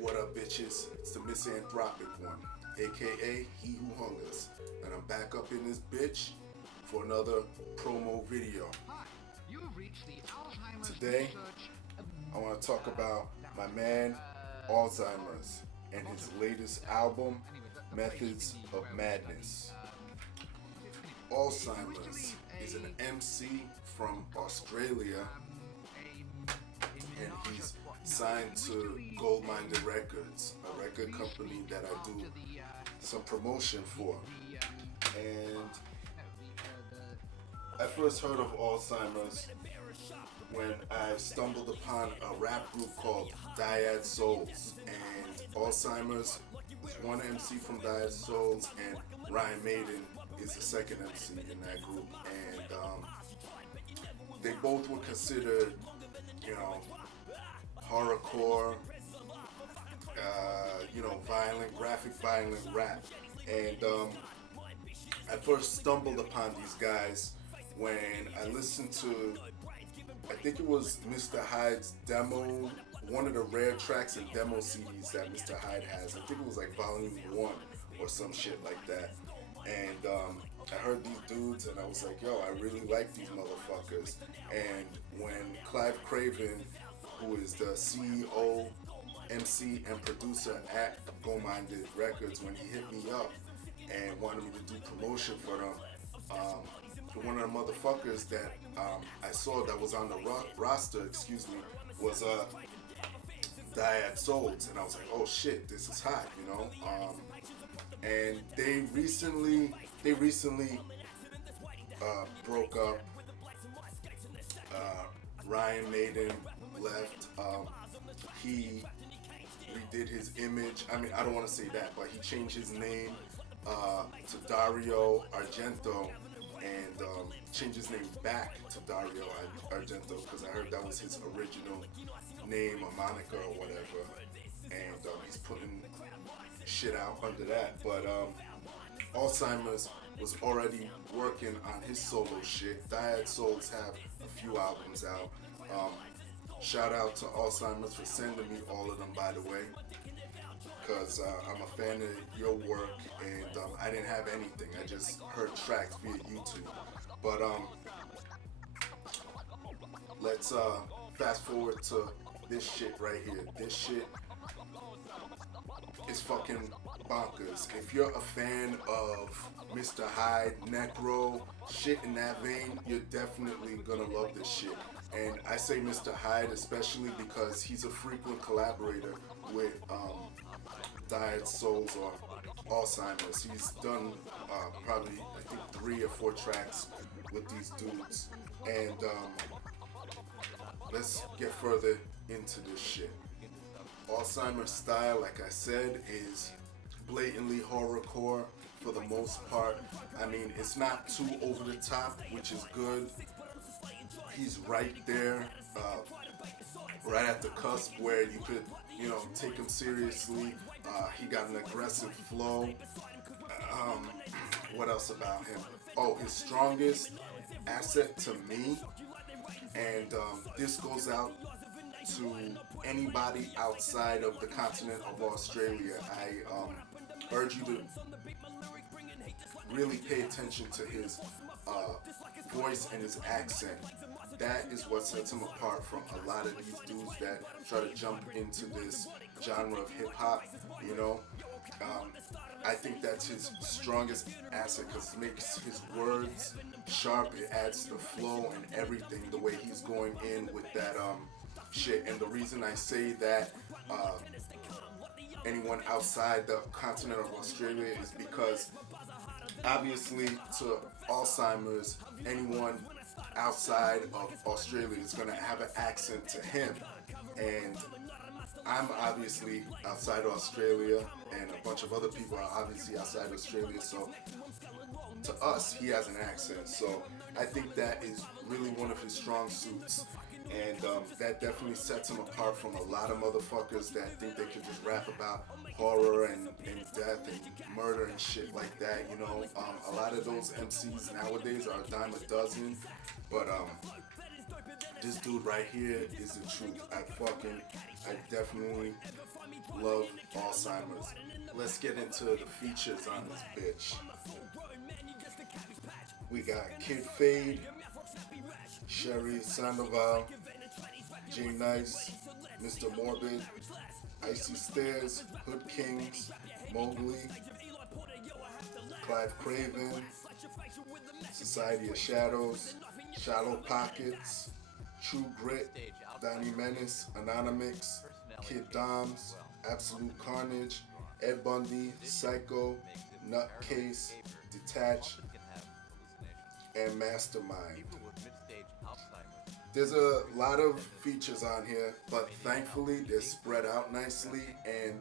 What up, bitches? It's the MisanthropikOne, aka He Who Hungers, and I'm back up in this bitch for another promo video. Today, I want to talk about my man Alzymerz and his latest album, Methods of Madness. Alzymerz is an MC from Australia, and he's signed to Goldminded Records, a record company that I do some promotion for. And I first heard of Alzymerz when I stumbled upon a rap group called Dyad Souls, and Alzymerz is one MC from Dyad Souls, and Ryan Maiden is the second MC in that group, and they both were considered, horrorcore, violent, graphic violent rap. And I first stumbled upon these guys when I listened to, I think it was Mr. Hyde's demo, one of the rare tracks and demo CDs that Mr. Hyde has. I think it was like Volume 1 or some shit like that. And I heard these dudes and I was like, yo, I really like these motherfuckers. And when Clive Craven, who is the CEO, MC, and producer at Goldminded Records, when he hit me up and wanted me to do promotion for them, one of the motherfuckers that I saw that was on the roster, was Dyad Souls, and I was like, oh shit, this is hot, and they recently broke up. Ryan Maiden left. He redid his image. I mean, I don't want to say that, but he changed his name to Dario Argento, and changed his name back to Dario Argento because I heard that was his original name or moniker or whatever, and he's putting shit out under that. But Alzymerz was already working on his solo shit. Dyad Souls have a few albums out. Shout out to Alzymerz for sending me all of them, by the way, because I'm a fan of your work, and I didn't have anything. I just heard tracks via YouTube. But let's fast forward to this shit right here. This shit is fucking bonkers. If you're a fan of Mr. Hyde, Necro, shit in that vein, you're definitely gonna love this shit. And I say Mr. Hyde especially because he's a frequent collaborator with Dyad Souls or Alzymerz. He's done probably, I think, 3 or 4 tracks with these dudes. And let's get further into this shit. Alzymerz style, like I said, is blatantly horrorcore for the most part. I mean, it's not too over the top, which is good. He's right there, right at the cusp where you could, take him seriously. He got an aggressive flow. What else about him? Oh, his strongest asset to me, and this goes out to anybody outside of the continent of Australia. I urge you to really pay attention to his voice and his accent. That is what sets him apart from a lot of these dudes that try to jump into this genre of hip hop. I think that's his strongest asset because it makes his words sharp. It adds to the flow and everything, the way he's going in with that shit. And the reason I say that anyone outside the continent of Australia is because obviously to Alzymerz, anyone outside of Australia is going to have an accent to him. And I'm obviously outside of Australia, and a bunch of other people are obviously outside Australia, so to us, he has an accent. So I think that is really one of his strong suits. And that definitely sets him apart from a lot of motherfuckers that think they can just rap about horror and death and murder and shit like that. A lot of those MCs nowadays are a dime a dozen. But This dude right here is the truth. I definitely love Alzymer's. Let's get into the features on this bitch. We got Kid Fade, Sherry Sandoval, J Nice, Mr. Morbid, Icy Stairs, Hood Kings, Mowgli, Clive Craven, Society of Shadows, Shallow Pockets, True Grit, Donnie Menace, Anonymous, Kid Doms, Absolute Carnage, Ed Bundy, Psycho, Nutcase, Detach, and Mastermind. There's a lot of features on here, but thankfully they're spread out nicely. And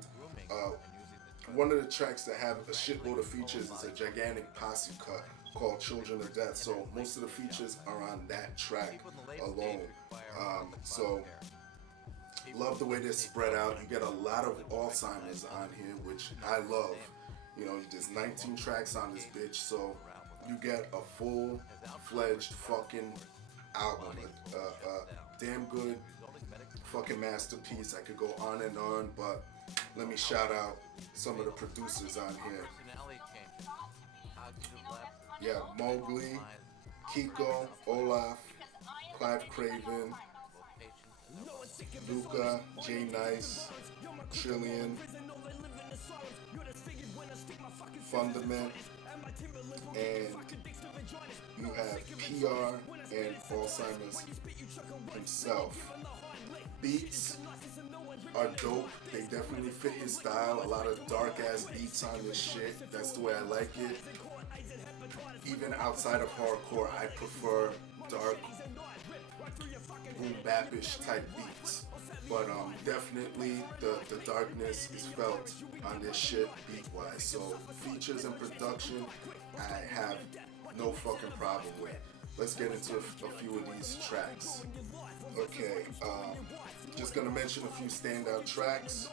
one of the tracks that have a shitload of features is a gigantic posse cut called Children of Death. So most of the features are on that track alone. So love the way they're spread out. You get a lot of Alzheimer's on here, which I love. You know, there's 19 tracks on this bitch, so you get a full-fledged fucking album, a damn good fucking masterpiece. I could go on, but let me shout out some of the producers on here. Yeah, Mowgli, Kiko, Olaf, Clive Craven, Luca, J Nice, Trillion, Fundament, and you have PR and Alzymer's himself. Beats are dope. They definitely fit his style. A lot of dark ass beats on this shit. That's the way I like it. Even outside of hardcore, I prefer dark, boom bapish type beats. But definitely the darkness is felt on this shit beat wise. So features and production, I have no fucking problem with. Let's get into a few of these tracks. Okay, just gonna mention a few standout tracks.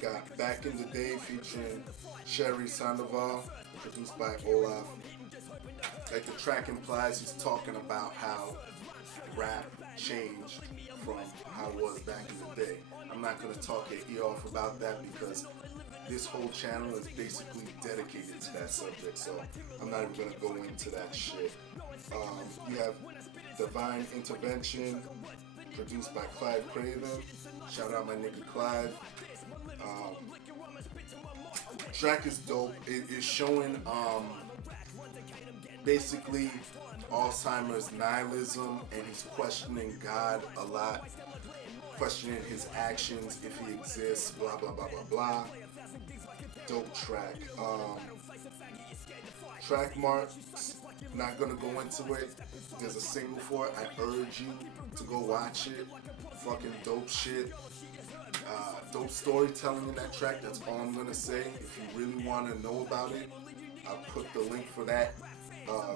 Got Back in the Day featuring Sherry Sandoval, produced by Olaf. Like the track implies, he's talking about how rap changed from how it was back in the day. I'm not gonna talk your ear off about that because this whole channel is basically dedicated to that subject, so I'm not even gonna go into that shit. You have Divine Intervention, produced by Clive Craven. Shout out my nigga Clive. Track is dope. It is showing basically Alzheimer's nihilism, and he's questioning God a lot, questioning his actions, if he exists, blah blah blah blah blah. Dope track. Track marks, not gonna go into it. There's a single for it. I urge you to go watch it. Fucking dope shit. Dope storytelling in that track. That's all I'm gonna say. If you really want to know about it, I'll put the link for that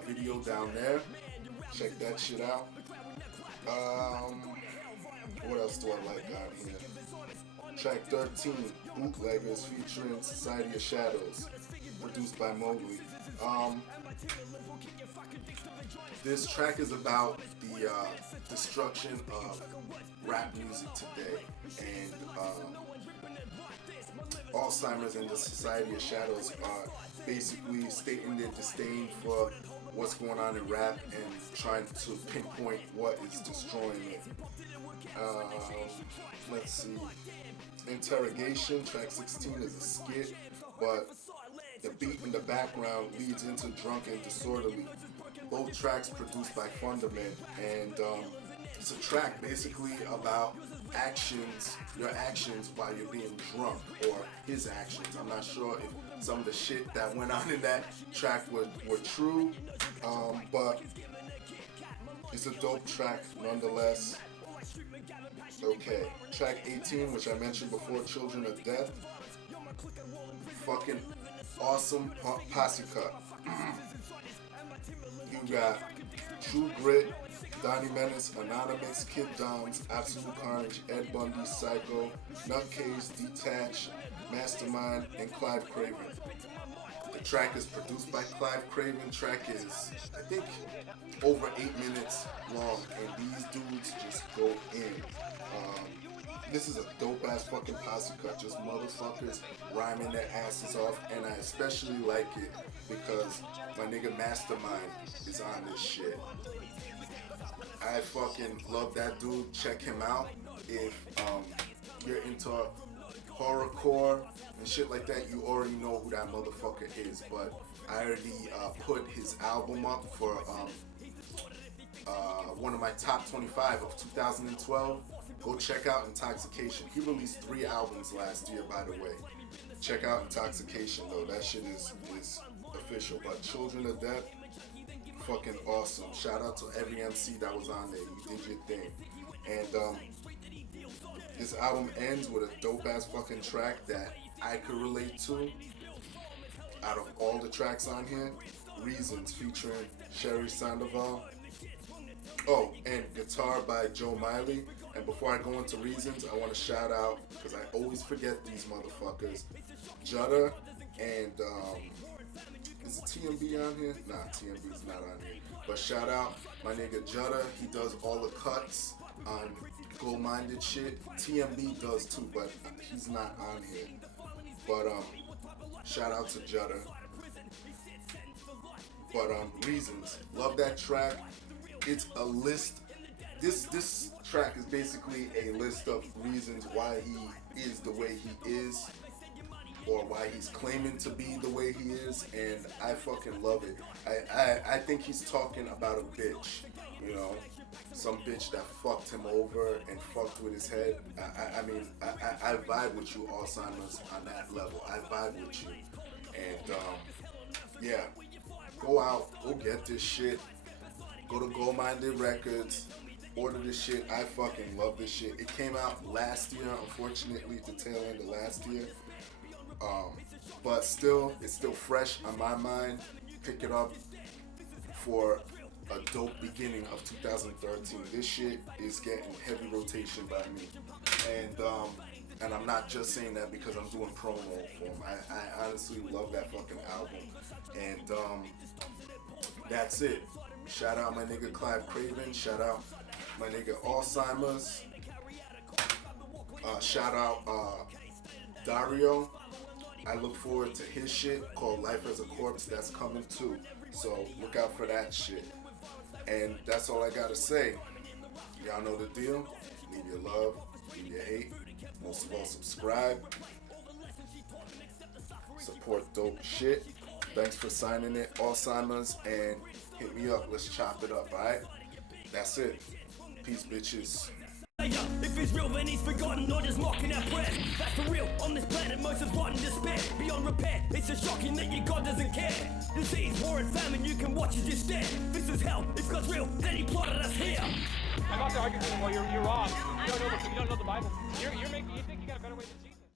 video down there. Check that shit out. What else do I like on here? Track 13, Bootleggers featuring Society of Shadows, produced by Mowgli. This track is about the destruction of rap music today, and Alzheimer's and the Society of Shadows are basically stating their disdain for what's going on in rap and trying to pinpoint what is destroying it. Let's see. Interrogation, track 16 is a skit, but the beat in the background leads into Drunk and Disorderly. Both tracks produced by Fundament, and it's a track basically about actions, your actions while you're being drunk, or his actions. I'm not sure if some of the shit that went on in that track were true, but it's a dope track nonetheless. Okay, track 18, which I mentioned before, Children of Death. Fucking awesome posse cut. You got True Grit, Donnie Menace, Anonymous, Kid Doms, Absolute Carnage, Ed Bundy, Psycho, Nutcase, Detach, Mastermind, and Clive Craven. The track is produced by Clive Craven. Track is, I think, over 8 minutes long, and these dudes just go in. This is a dope ass fucking posse cut, just motherfuckers rhyming their asses off, and I especially like it because my nigga Mastermind is on this shit. I fucking love that dude. Check him out if you're into horrorcore and shit like that. You already know who that motherfucker is, but I already put his album up for one of my top 25 of 2012. Go check out Intoxication. He released 3 albums last year, by the way. Check out Intoxication, though. That shit is official. But Children of Death, fucking awesome. Shout out to every MC that was on there. You did your thing. And this album ends with a dope-ass fucking track that I could relate to. Out of all the tracks on here, Reasons featuring Sherry Sandoval. Oh, and guitar by Joe Miley. And before I go into Reasons, I want to shout out, because I always forget these motherfuckers, Jutta and, is it TMB on here? Nah, TMB's not on here. But shout out my nigga Jutta. He does all the cuts on Goal-Minded shit. TMB does too, but he's not on here. But, shout out to Jutta. But, Reasons. Love that track. It's a list. This track is basically a list of reasons why he is the way he is, or why he's claiming to be the way he is, and I fucking love it. I think he's talking about a bitch, you know, some bitch that fucked him over and fucked with his head. I vibe with you, Alzymerz, on that level. I vibe with you, and yeah, go out, go get this shit. Go to Goal-Minded Records, order this shit. I fucking love this shit. It came out last year, unfortunately, the tail end of last year. But still, it's still fresh on my mind. Pick it up for a dope beginning of 2013. This shit is getting heavy rotation by me. And I'm not just saying that because I'm doing promo for him. I honestly love that fucking album. And that's it. Shout out my nigga Clive Craven. Shout out my nigga Alzymerz. Shout out Dario. I look forward to his shit called Life as a Corpse. That's coming too. So look out for that shit. And that's all I gotta say. Y'all know the deal. Leave your love, leave your hate. Most of all, subscribe. Support dope shit. Thanks for signing it, Alzymerz, and hit me up. Let's chop it up, alright? That's it. Peace, bitches. If it's real, then he's forgotten or just mocking our prayers. That's for real. On this planet, most is rotten despair. Beyond repair, it's so shocking that your God doesn't care. Disease, war, and famine, you can watch as you stare. This is hell. If God's real, then he plotted us here. I'm not to argue with him. Well, you're wrong. You don't know the Bible. You think you got a better way to see it?